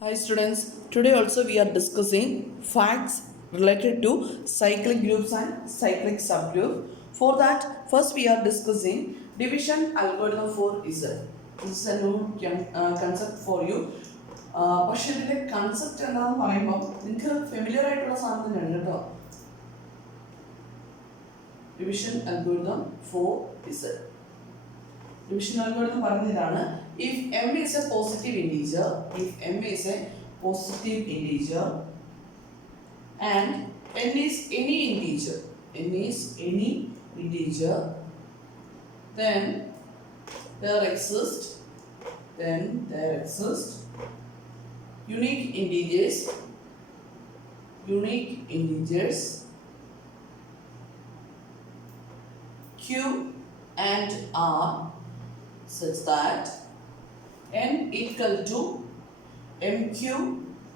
Hi students, today also we are discussing facts related to cyclic groups and cyclic subgroup. For that, first we are discussing division algorithm for Z. This is a new concept for you. പക്ഷേ ഇതിൻ്റെ concept എന്താണെന്ന് പറയുമ്പോൾ നിങ്ങൾക്ക് familiar ആയിട്ടുള്ള സാധനം തന്നെയാണ് കേട്ടോ. Division algorithm four Z. Division algorithm പറയുന്നത് ഇതാണ്. If m is a positive integer, and n is any integer, then there exists unique integers q and r such that n equal to mq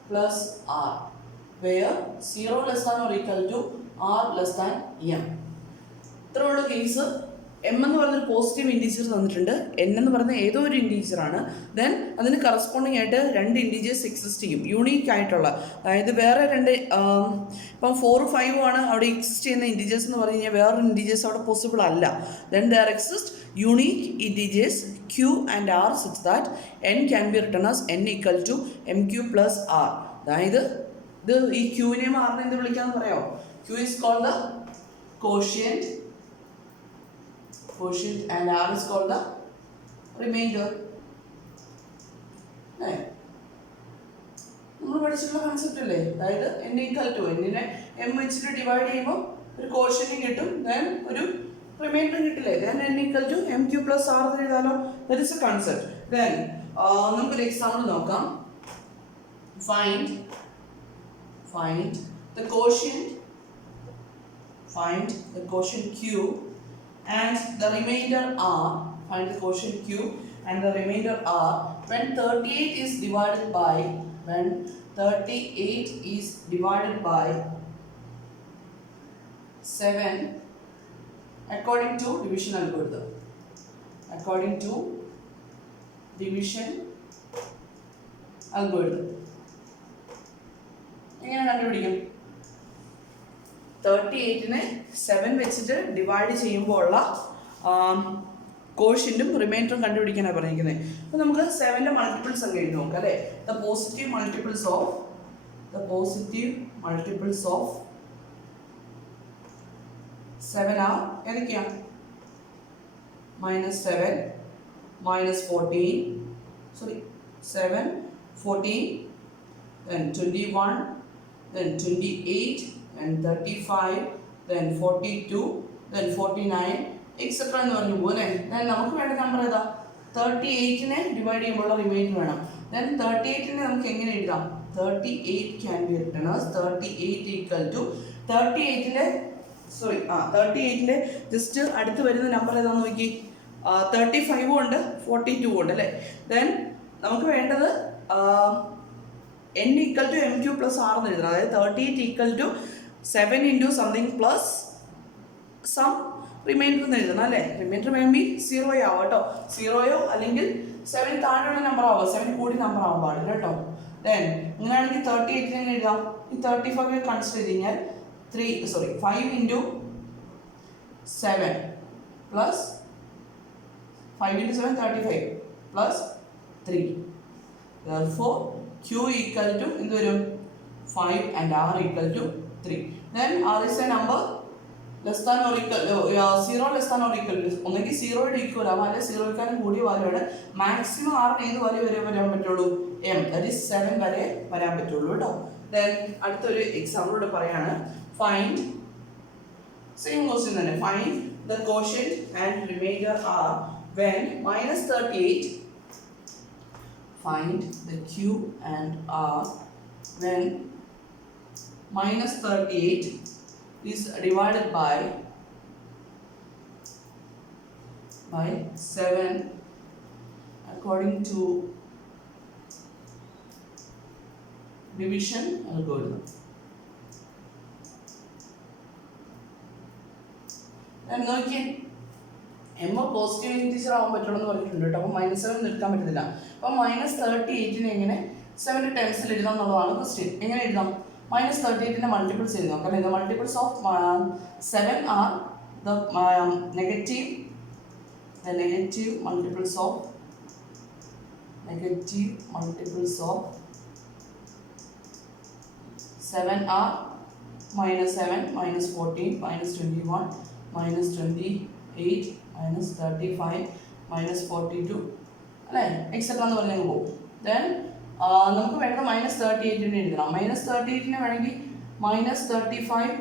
plus r, where 0 less than or equal to r less than m. ഇത്രയുള്ള case M എന്ന് പറയുന്നൊരു positive integer തന്നിട്ടുണ്ട്, N എന്ന് പറയുന്ന ഏതോ ഒരു ഇൻറ്റീജറാണ്. Then അതിന് corresponding ആയിട്ട് രണ്ട് ഇൻറ്റീജേഴ്സ് എക്സിസ്റ്റ് ചെയ്യും, യൂണീക്ക് ആയിട്ടുള്ള. അതായത് വേറെ രണ്ട് ഇപ്പം 4, 5 ആണ് അവിടെ എക്സിസ്റ്റ് ചെയ്യുന്ന ഇൻറ്റീജേഴ്സ് എന്ന് പറഞ്ഞു കഴിഞ്ഞാൽ വേറൊരു ഇൻറ്റീജേഴ്സ് അവിടെ പോസിബിൾ അല്ല. Then there exist unique integers q and r such that n can be written as n equal to mq plus r. അതായത് ഇത് ഈ ക്യൂവിനെയും ആറിനെ എന്ത് വിളിക്കാന്ന് പറയാമോ? q is called the quotient and r is called the remainder. നമ്മൾ പഠിച്ചിട്ടുള്ള concept അല്ലേ? അതായത് n equal to n-നെ m വെച്ചിട്ട് ഡിവൈഡ് ചെയ്യുമ്പോൾ ഒരു കോഷ്യന്റ് കിട്ടും, ദെൻ ഒരു റിമൈൻഡർ കിട്ടില്ലേ? Then n equal to mq plus r എന്ന് എഴുതാലോ. That is a concept. Then നമുക്കൊരു എക്സാമ്പിൾ നോക്കാം. Find the quotient q and the remainder r. Find the quotient q and the remainder r when 38 is divided by 7 according to division algorithm. എങ്ങനെ കണ്ടുപിടിക്കും? 38നെ 7 വെച്ചിട്ട് divide ചെയ്യുമ്പോൾ ഉള്ള കോഷ്യന്റും റിമൈൻഡറും കണ്ടുപിടിക്കാനാണ് പറഞ്ഞിരിക്കുന്നത്. അപ്പോൾ നമുക്ക് 7ന്റെ മൾട്ടിപ്പിൾസ് അങ്ങ് എഴുതി നോക്കാം അല്ലേ? The positive multiples of 7 are ഏതൊക്കെയാണ്? -7, -14, 7, 14, then 21, then 28, and 35, then 42, then 49, etc. എന്ന് പറഞ്ഞു പോലെ. ദെൻ നമുക്ക് വേണ്ട നമ്പർ ഏതാ? 38നെ ഡിവൈഡ് ചെയ്യുമ്പോൾ റിമൈൻഡർ വേണം. ദെൻ 38നെ നമുക്ക് എങ്ങനെ എഴുതാം? 38 can be written as 38 equal to 38ന്റെ just അടുത്ത് വരുന്ന നമ്പർ ഏതാന്ന് നോക്കി. 35 ഉണ്ട്, 42 ഉണ്ട് അല്ലേ? ദെൻ നമുക്ക് വേണ്ടത് n equal to mq plus r എന്ന് എഴുതണം. അതായത് 38 equal to 7 into something plus some remainder എന്ന് എഴുതണം അല്ലേ? റിമൈൻഡർ വേണ്ടി 0 ആവും കേട്ടോ. 0 അല്ലെങ്കിൽ 7 താഴെയുള്ള നമ്പർ ആവുക, 7 കൂടി നമ്പർ ആവാൻ പാടില്ല കേട്ടോ. ദെൻ ഇങ്ങനെയാണെങ്കിൽ 38 എങ്ങനെ എഴുതാം? ഈ 35 കൺസിഡർ ചെയ്ത് കഴിഞ്ഞാൽ 5 into 7 plus 5 into 7 35 plus 3. Therefore q equal to എന്ത് വരും? 5 and r equal to 3. Then r is a number less than or equal 0 less than or equal to ഒന്നെങ്കിൽ 0യുടെ ഈക്വൽ ആവാം, അല്ലെങ്കിൽ 0ക്കാളും കൂടിയ വാല്യൂയാണ്. മാക്സിമം ആറിന് ഏത് വാല്യൂ വരെ വരാൻ പറ്റുള്ളൂ? m, that is 7 വരെ വരാൻ പറ്റുള്ളൂ കേട്ടോ. ദെൻ അടുത്തൊരു എക്സാമ്പിളോട് പറയാണ്. Find same question തന്നെ. Find the quotient and remainder r when -38. Find the q and r when -38 is divided by 7 according to division algorithm. നോക്കിയേ, എം പോസിറ്റീവ് ഇൻറ്റീജർ ആവാൻ പറ്റുള്ളൂ എന്ന് പറഞ്ഞിട്ടുണ്ട് കേട്ടോ. അപ്പോൾ -7 എടുക്കാൻ പറ്റത്തില്ല. അപ്പോൾ -38നെ എങ്ങനെ 7 ടെൻസിൽ എഴുതാം എന്നുള്ളതാണ് ക്വസ്റ്റ്യൻ. എങ്ങനെ എഴുതാം? -38ന്റെ മൾട്ടിപ്പിൾസ് എഴുതാം. കാരണം the multiples of 7 are the negative multiples of 7 are -7, -14, -21, -28, -35, -42 അല്ലേ, എക്സെട്ര എന്ന് പറഞ്ഞാൽ പോകും. ദെൻ നമുക്ക് വേണ്ടത് -38നെ എഴുതണം. -38നെ വേണമെങ്കിൽ -35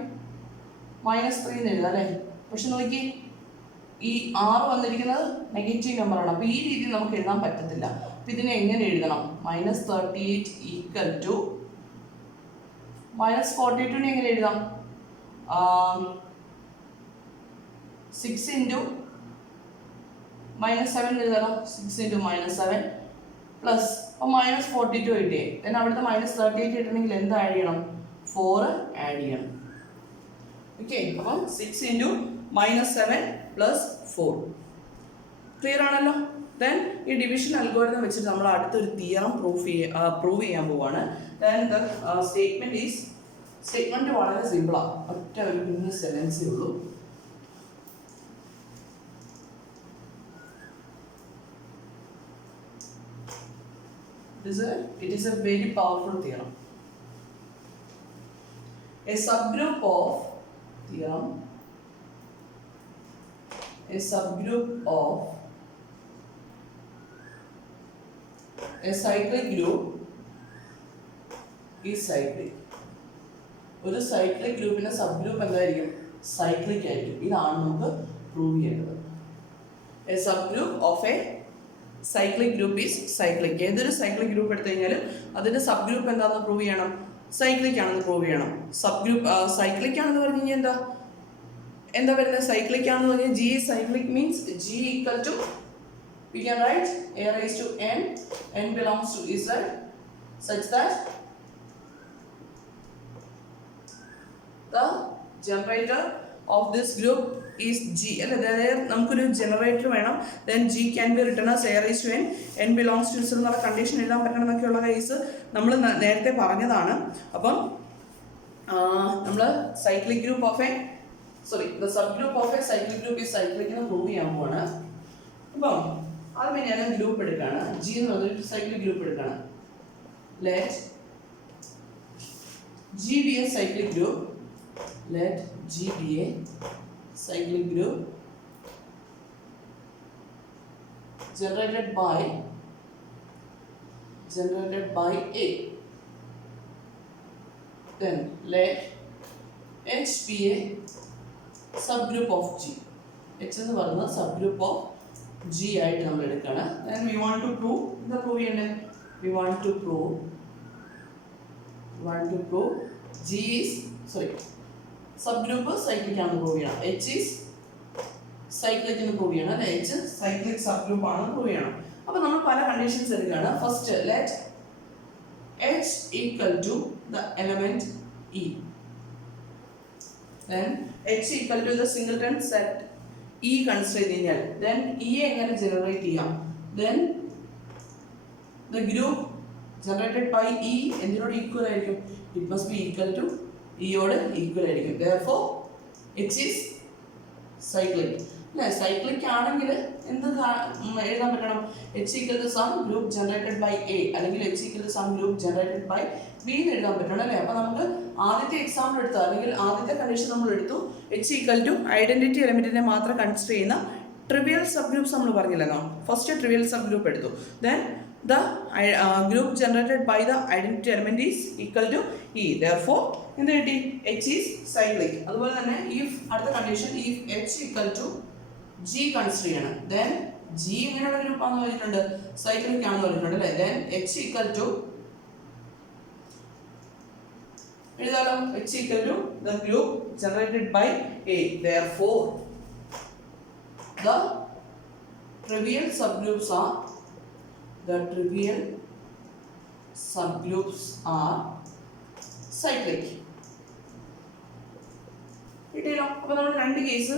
-3 എന്ന് എഴുതാം അല്ലേ. പക്ഷെ നോക്കി ഈ 6 വന്നിരിക്കുന്നത് നെഗറ്റീവ് നമ്പറാണ്. അപ്പോൾ ഈ രീതിയിൽ നമുക്ക് എഴുതാൻ പറ്റത്തില്ല. അപ്പോൾ ഇതിനെ എങ്ങനെ എഴുതണം? -38 ഈക്വൽ ടു -42നെ എങ്ങനെ എഴുതാം? 6 ഇൻറ്റു -7 എഴുതണം. 6 ഇൻറ്റു -7 പ്ലസ് അപ്പോൾ -42 കിട്ടിയേ. then അവിടുത്തെ -38 കിട്ടണമെങ്കിൽ എന്ത് ആഡ് ചെയ്യണം? 4 ആഡ് ചെയ്യണം. ഓക്കെ, അപ്പം 6 ഇൻറ്റു -7 പ്ലസ് 4 ക്ലിയർ ആണല്ലോ. ദെൻ ഈ ഡിവിഷൻ അൽഗോരിതം വെച്ചിട്ട് നമ്മൾ അടുത്തൊരു തിയറം പ്രൂവ് ചെയ്യാൻ പോവാണ്. ദെൻ ദ സ്റ്റേറ്റ്മെൻറ്റ് വളരെ സിമ്പിളാണ്. ഒറ്റ ഒരു കുഞ്ഞ് സെൻറ്റൻസേ ഉള്ളൂ. It is a very powerful theorem. A subgroup of a cyclic group is cyclic. ഒരു സൈക്ലിക് ഗ്രൂപ്പിന്റെ സബ് ഗ്രൂപ്പ് എന്തായിരിക്കും? സൈക്ലിക് ആയിരിക്കും. ഇതാണ് നമുക്ക് പ്രൂവ് ചെയ്യേണ്ടത്. A sub group of a cyclic group is cyclic. ഏതൊരു സൈക്ലിക് ഗ്രൂപ്പ് എടുത്തു കഴിഞ്ഞാലും അതിന്റെ സബ് ഗ്രൂപ്പ് എന്താണെന്ന് പ്രൂവ് ചെയ്യണം? സൈക്ലിക് ആണെന്ന് പ്രൂവ് ചെയ്യണം. സബ് ഗ്രൂപ്പ് സൈക്ലിക് ആണെന്ന് പറഞ്ഞു കഴിഞ്ഞാൽ എന്താ വരുന്നത്? സൈക്ലിക് ആണെന്ന് പറഞ്ഞാൽ G cyclic means G equal to we can write a raised to n belongs to Z such that the generator of this group is G. അതായത് നമുക്കൊരു ജനറേറ്റർ വേണം. then G can be written as a raised to n belongs to Z എന്നുള്ള condition എഴുതാൻ പറ്റണം എന്നൊക്കെയുള്ള case നമ്മൾ നേരത്തെ പറഞ്ഞതാണ്. അപ്പം നമ്മൾ cyclic group of A the subgroup of a cyclic group is cyclic എന്ന് പ്രൂവ് ചെയ്യാൻ പോവാണ്. അപ്പം ആദ്യമേ ഞാൻ ഗ്രൂപ്പ് എടുക്കുകയാണ്. G എന്ന് പറഞ്ഞൊരു സൈക്ലിക് ഗ്രൂപ്പ് എടുക്കുകയാണ്. let G be a cyclic group. Let G be a cyclic group generated by A. Then let H be a subgroup of G. H എന്ന് പറയുന്നത് subgroup of G ആയിട്ട് നമ്മൾ എടുക്കുകയാണ്. Then we want to prove എന്താ prove ചെയ്യേണ്ടത്? We want to prove G is subgroup cyclic ആണെന്ന് prove ചെയ്യണം. H is cyclic എന്ന് പ്രൂവ് ചെയ്യണം അല്ലേ. H cyclic subgroup ആണെന്ന് പ്രൂവ് ചെയ്യണം. അപ്പോൾ നമ്മൾ പല കണ്ടീഷൻസ് എടുക്കുകയാണ്. First let H equal to the element E. Then H equal to the singleton set E consider ചെയ്താൽ then E എങ്ങനെ ജനറേറ്റ് ചെയ്യാം? Then the group generated by E എന്തിനോട് ഈക്വൽ ആയിരിക്കും? It must be equal to E യോട് equal ആയിരിക്കും. Therefore H is cyclic. അല്ലേ, cyclic ആണെങ്കിൽ എന്ത് എഴുതാൻ പറ്റണം? H equal to some group generated by A അല്ലെങ്കിൽ H equal to some group generated by B എന്ന് എഴുതാൻ പറ്റണം അല്ലേ. അപ്പോൾ നമുക്ക് ആദ്യത്തെ എക്സാമ്പിൾ എടുത്തു അല്ലെങ്കിൽ ആദ്യത്തെ കണ്ടീഷൻ നമ്മൾ എടുത്തു. H equal to ഐഡന്റിറ്റി എലമെന്റിനെ മാത്രം കൺസിഡർ ചെയ്യുന്ന ട്രിവിയൽ സബ് ഗ്രൂപ്പ്സ് നമ്മൾ പറഞ്ഞില്ലെന്നോ. ഫസ്റ്റ് ട്രിവിയൽ സബ് ഗ്രൂപ്പ് എടുത്തു. Then the group generated by the identity element is equal to E. Therefore എന്ത് കിട്ടി? H is cyclic. അതുപോലെ തന്നെ if അടുത്ത condition if H equal to G consider ചെയ്യണം. then G ഇങ്ങനെയുള്ള group ആണെന്ന് പറഞ്ഞിട്ടുണ്ട്, സൈക്ലിക് ആണെന്ന് പറഞ്ഞിട്ടുണ്ട് അല്ലേ. then H equal to എഴുതാലോ. H equal to the group generated by A. Therefore the trivial subgroups are cyclic. കിട്ടിയല്ലോ. അപ്പോൾ നമ്മൾ രണ്ട് കേസ്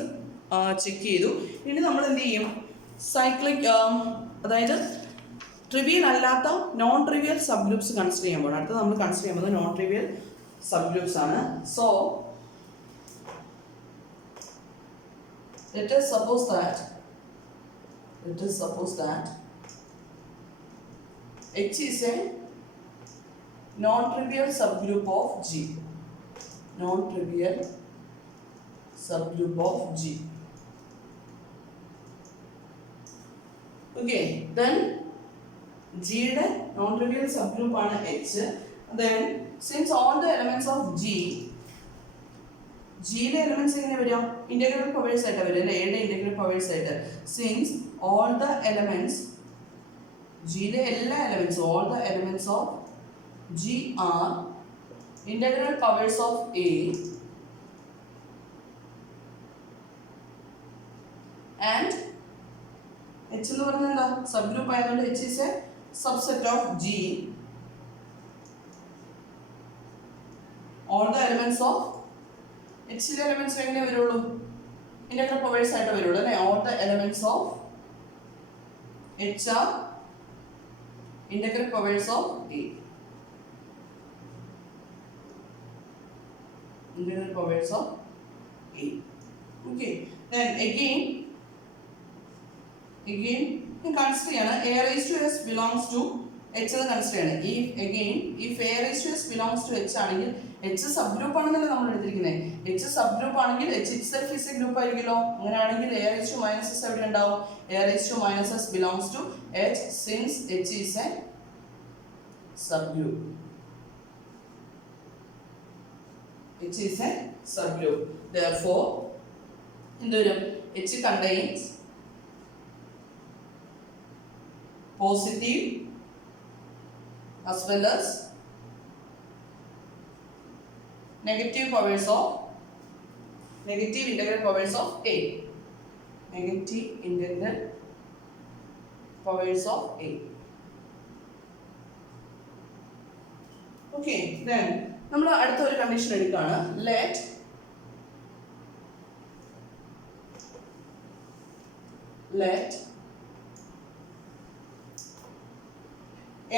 ചെക്ക് ചെയ്തു. ഇനി നമ്മൾ എന്ത് ചെയ്യും? സൈക്ലിക് അതായത് ട്രിവിയൽ അല്ലാത്ത non trivial sub groups consider ചെയ്യാൻ പോകണം. അടുത്ത നമ്മൾ കൺസിഡർ ചെയ്യുന്നത് നോൺ ട്രിവിയൽ സബ് ഗ്രൂപ്പ്സ് ആണ്. So let us suppose that H is a non-trivial subgroup of G. Non-trivial subgroup of G. Okay, then G യുടെ non-trivial subgroup ആണ് H. Then since all the elements of G യിലെ elements എങ്ങനെ വരിക? Integral powers ആയിട്ട് വരും അല്ലേ? എയുടെ integral powers ആയിട്ട്. സിൻസ് ഓൾ ദ എലിമെന്റ്സ് ജിയിലെ എല്ലാ elements all the elements of G are integral powers of A and H എന്ന് പറയുന്നത് എന്താ? സബ് ഗ്രൂപ്പ് ആയതുകൊണ്ട് H is a subset of G. All the elements of എച്ചിലെ elements എങ്ങനെ വരുള്ളൂ? ഇന്റഗ്രൽ പവേഴ്സ് ആയിട്ട് വരുള്ളൂ അല്ലേ? All the elements of H are integral powers of A. Integral powers of A. Okay. Then again consider ചെയ്യാണ് A raised to S belongs to H എന്ന് consider ചെയ്യാണ്. If A raised to S belongs to H ആണെങ്കിൽ H sub group ആണെന്നല്ലേ നമ്മൾ എടുത്തിരിക്കുന്നത്. H sub group ആണെങ്കിൽ H itself is a group ആയിരിക്കുമല്ലോ. അങ്ങനെയാണെങ്കിൽ A raised to minus S എവിടെ ഉണ്ടാവും? A raised to minus S belongs to H since H is a subgroup. H is a subgroup. Therefore, H contains positive as well as negative powers of negative integral powers of A. Negative integral powers of A. Okay, then നമ്മൾ അടുത്ത ഒരു condition എടുക്കുകയാണ്. Let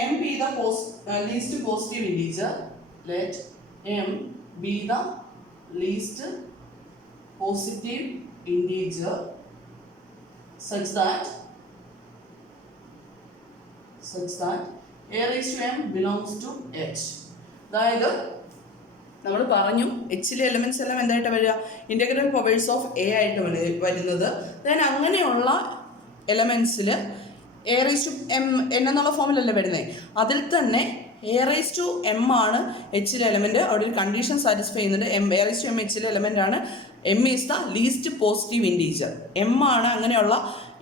m be the least positive integer. Let m be the least positive integer such that a raised to m belongs to H. അതായത് നമ്മൾ പറഞ്ഞു എച്ചിലെ elements എല്ലാം എന്തായിട്ട് വരിക? ഇന്റഗ്രൽ പവേഴ്സ് ഓഫ് എ ആയിട്ട് വരുന്നത്. ദെൻ അങ്ങനെയുള്ള എലമെന്റ്സിൽ A raise to M N എന്നുള്ള ഫോമിലല്ലേ വരുന്നത്. അതിൽ തന്നെ എ റൈസ് ടു എം ആണ് എച്ചിലെ എലമെന്റ്. അവിടെ ഒരു കണ്ടീഷൻ സാറ്റിസ്ഫൈ ചെയ്യുന്നുണ്ട്. എ റൈസ് ടു എം എച്ചിലെ എലമെന്റ് ആണ്. M is the least positive integer. M ആണ് അങ്ങനെയുള്ള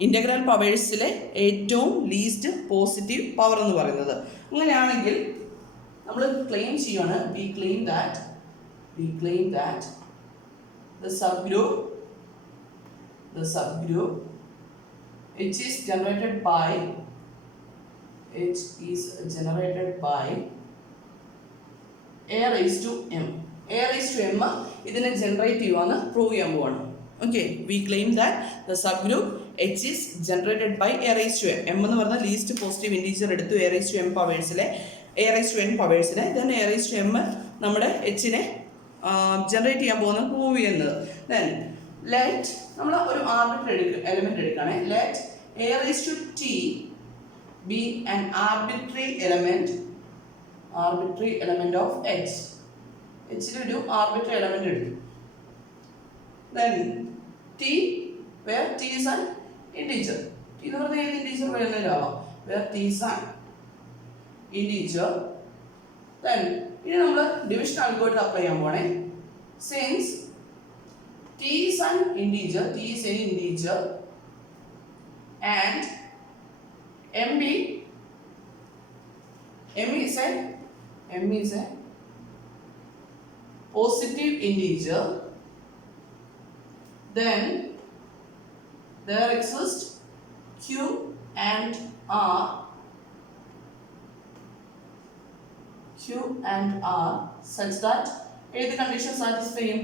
ഇന്റഗ്രൽ പവേഴ്സിലെ ഏറ്റവും ലീസ്റ്റ് പോസിറ്റീവ് പവർ എന്ന് പറയുന്നത്. അങ്ങനെയാണെങ്കിൽ നമ്മൾ ക്ലെയിം ചെയ്യാണ്. we claim that the subgroup H is generated by A raised to M. A raised to M ഇതിനെ ജനറേറ്റ് ചെയ്യുവാന്ന് പ്രൂവ് ചെയ്യാൻ പോവാണ്. Okay, we claim that the subgroup H is generated by A raised to M. M എന്ന് പറഞ്ഞ least positive integer എടുത്തു A raised to M പവേഴ്സിലെ A raised to n പവേഴ്സിനെ. Then A raised to m നമ്മുടെ എച്ചിനെ generate ചെയ്യാൻ പോകുന്നത് prove ചെയ്യുന്നത്. Then let നമ്മൾ ഒരു ആർബിട്രറി എലിമെന്റ് എടുക്കുകയാണെ. Let A raised to T be an arbitrary element of H. Hൽ ഒരു ആർബിട്രറി എലിമെന്റ് എടുത്തു. Then T where T is an integer. T എന്ന് പറഞ്ഞാൽ ഏത് integer വരുന്നതിലാവാം. where T is an integer. Then ഇനി നമ്മൾ ഡിവിഷൻ അൽഗോരിതം അപ്ലൈ ചെയ്യാൻ പോണേ. Since T is an integer and M is a positive integer, then there exist Q and R such that the condition satisfying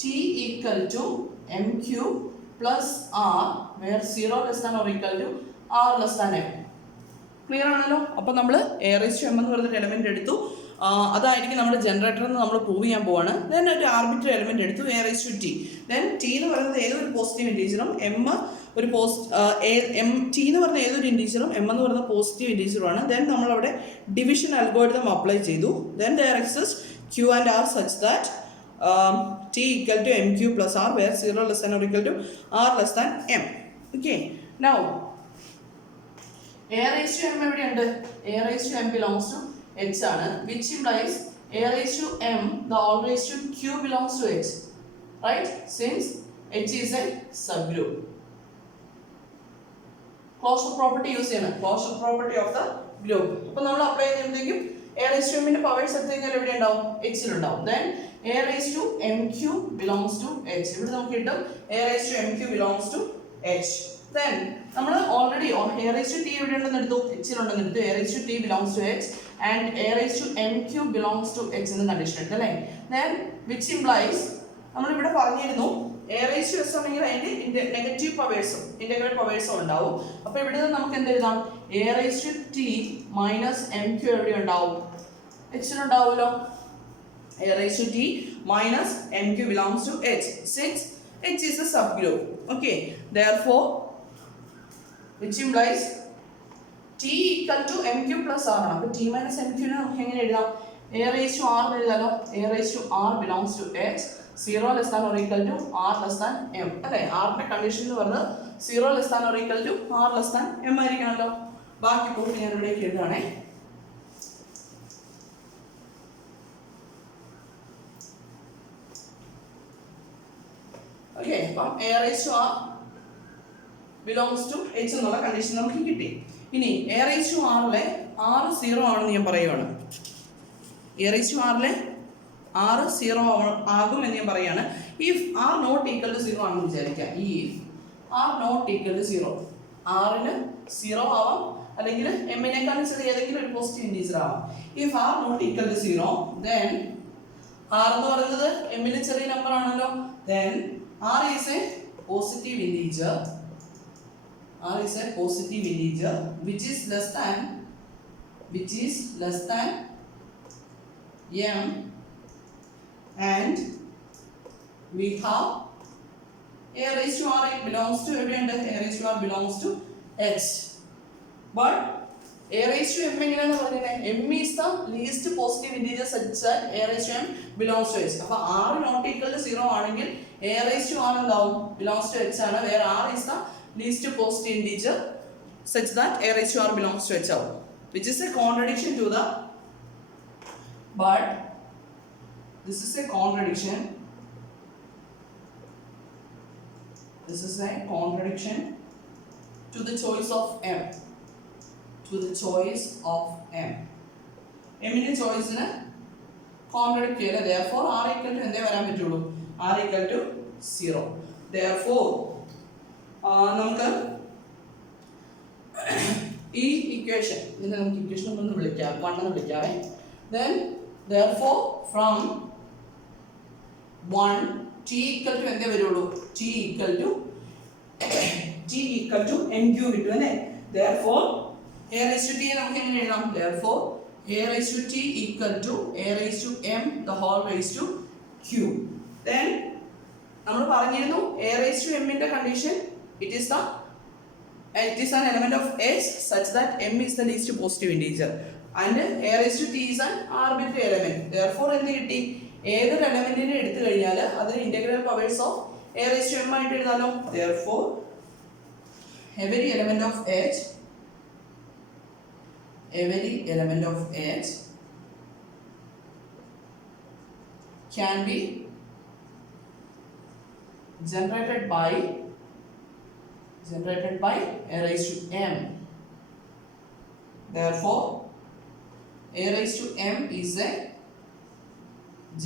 T equal to MQ plus R where 0 less than or equal to R less than M. Clear ആണല്ലോ? അപ്പോൾ നമ്മൾ A⁻m എന്ന് പറയുന്നൊരു element എടുത്തു. അതായിരിക്കും നമ്മുടെ generator എന്ന് നമ്മൾ പ്രൂവ് ചെയ്യാൻ പോവാണ്. ദെൻ ഒരു ആർബിട്രറി എലമെന്റ് എടുത്തു A⁻t. ദെൻ ടി എന്ന് പറയുന്നത് ഏതൊരു പോസിറ്റീവ് ഇൻറ്റീജറും എം ഒരു ടി എന്ന് പറയുന്ന ഏതൊരു ഇൻറ്റീജറും എം എന്ന് പറയുന്ന പോസിറ്റീവ് ഇൻറ്റീജറുമാണ്. ദെൻ നമ്മളവിടെ ഡിവിഷൻ അൽഗോരിതം അപ്ലൈ ചെയ്തു. Then there exist Q and R such that T equal to MQ plus R where 0 less than or equal to R less than M. Okay. Now A⁻m എവിടെയുണ്ട്? A⁻m belongs to H ആണ്, which implies A⁻m the all raised to Q belongs to H, right? Since H is a subgroup. Closure property use ചെയ്യണം. Closure property of the group. അപ്പോൾ നമ്മൾ apply ചെയ്യുമ്പോഴേക്കും A⁻m ന്റെ powers എടുത്തു കഴിഞ്ഞാൽ എവിടെ ഉണ്ടാവും? H ൽ ഉണ്ടാവും. Then A⁻mq belongs to H. ഇവിടെ നമുക്ക് കിട്ടും A⁻mq belongs to H. Then നമ്മൾ ഓൾറെഡി A⁻t എവിടെ ഉണ്ടെന്ന് എടുത്തു? H ൽ ഉണ്ടെന്ന് എടുത്തു. A⁻t belongs to H and A⁻mq belongs to H എന്ന കണ്ടീഷൻ എടുത്തു അല്ലേ? Then which implies നമ്മൾ ഇവിടെ പറഞ്ഞിരുന്നു A⁻s ആണെങ്കിൽ അതിന്റെ നെഗറ്റീവ് പവേഴ്സും ഇന്റഗ്രൽ പവേഴ്സും ഉണ്ടാവും. അപ്പോൾ ഇവിടെ നിന്ന് നമുക്ക് എന്ത് എഴുതാം? A⁻t മൈനസ് mq എവിടെ ഉണ്ടാവും? H ൽ ഉണ്ടാവുമല്ലോ. A⁻t minus mq belongs to H since H is a subgroup. Okay, therefore which implies T equal to mq plus R ആണ്. അപ്പോൾ T minus mq നെ നമുക്ക് എങ്ങനെ എഴുതാം? A⁻r എന്ന് എഴുതാലോ. A⁻r belongs to H 0 less than or equal to R less than M അല്ലേ? ആറിന്റെ condition എന്ന് പറഞ്ഞത് 0 less than or equal to R less than M ആയിരിക്കണമല്ലോ. ബാക്കി പ്രൂഫ് ഞാൻ ഇവിടേക്ക് എഴുതുകയാണേ. ഓക്കെ, അപ്പം A⁻r belongs to H എന്നുള്ള കണ്ടീഷൻ നമുക്ക് കിട്ടി. ഇനി A⁻rലെ R 0 ആണെന്ന് ഞാൻ പറയുകയാണ്. A⁻rലെ R 0 ആകും എന്ന് ഞാൻ പറയുകയാണ്. If R not equal to 0 ആണെന്ന് വിചാരിക്കുക. If R not equal to 0, Rന് 0 ആവാം അല്ലെങ്കിൽ എമ്മിനേക്കാളും ചെറിയ ഏതെങ്കിലും ഒരു പോസിറ്റീവ് ഇൻറ്റീജർ ആവാം. If R not equal to 0 then R എന്ന് പറയുന്നത് എമ്മിന് ചെറിയ നമ്പർ ആണല്ലോ. then R is a positive integer. R is a positive integer which is less than M and we have A⁻r belongs to എവിടെയുണ്ട്? A⁻r belongs to H. But A⁻m എങ്ങനെയാണ് പറഞ്ഞത്? M is the least positive integer such that A⁻m belongs to H. അപ്പോൾ R not equal to 0 ആണെങ്കിൽ A⁻r എന്താവും? belongs to H ആണ്. where R is the least positive integer such that A⁻r belongs to H ആവും. which is a contradiction to the but this is a contradiction. This is a contradiction to the choice of M. To the choice of M. M ന്റെ ചോയ്സിന് contradict ചെയ്യില്ല. therefore R equal to എന്തേ വരാൻ പറ്റുള്ളൂ? R equal to 0. therefore നമുക്ക് ഈ equation ഇതിനെ നമുക്ക് equation ഒന്ന് വിളിക്കാം, 1 എന്ന് വിളിക്കാവേ. then therefore from 1 T equal to എന്തേ വരുള്ളൂ? T equal to mq കിട്ടും അല്ലേ? therefore A⁻t നമുക്ക് എങ്ങനെ എഴുതാം? therefore A⁻t equal to A⁻m the whole raised to q. then നമ്മൾ പറഞ്ഞിരുന്നു A⁻m ന്റെ condition it is an element of H such that M is the least positive integer and A⁻t is an arbitrary element. therefore എന്ത് കിട്ടി? ഏതൊരു എലമെന്റിനെ എടുത്തു കഴിഞ്ഞാൽ അതിന് integral powers of A⁻m ആയിട്ട് എഴുതാലോ. therefore every element of H can be generated by A⁻m. therefore A⁻m is a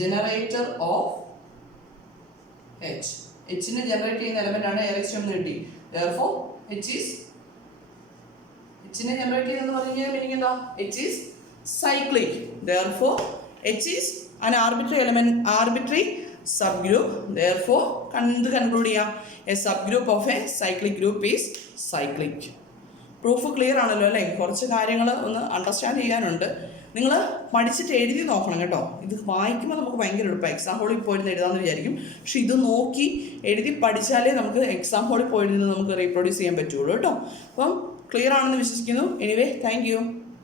generator of H. H നെ generate ചെയ്യുന്ന element ആണ് A⁻m എന്ന് കിട്ടി. therefore H നെ ജനറേറ്റ് ചെയ്യുന്നത് പറഞ്ഞാൽ മീനിങ് എന്താ? H is cyclic. therefore H is an arbitrary subgroup. therefore എന്ത് കൺക്ലൂഡ് ചെയ്യാം? a subgroup of a cyclic group is cyclic. Proof clear ആണല്ലോ അല്ലേ? കുറച്ച് കാര്യങ്ങൾ ഒന്ന് അണ്ടർസ്റ്റാൻഡ് ചെയ്യാനുണ്ട്. നിങ്ങൾ പഠിച്ചിട്ട് എഴുതി നോക്കണം കേട്ടോ. ഇത് വായിക്കുമ്പോൾ നമുക്ക് ഭയങ്കര എളുപ്പമാണ്, എക്സാം ഹോളിൽ പോയിരുന്ന് എഴുതാമെന്ന് വിചാരിക്കും. പക്ഷെ ഇത് നോക്കി എഴുതി പഠിച്ചാലേ നമുക്ക് എക്സാം ഹോളിൽ പോയിരുന്ന് നമുക്ക് റീപ്രൊഡ്യൂസ് ചെയ്യാൻ പറ്റുള്ളൂ കേട്ടോ. അപ്പം ക്ലിയർ ആണെന്ന് വിശ്വസിക്കുന്നു. Anyway thank you.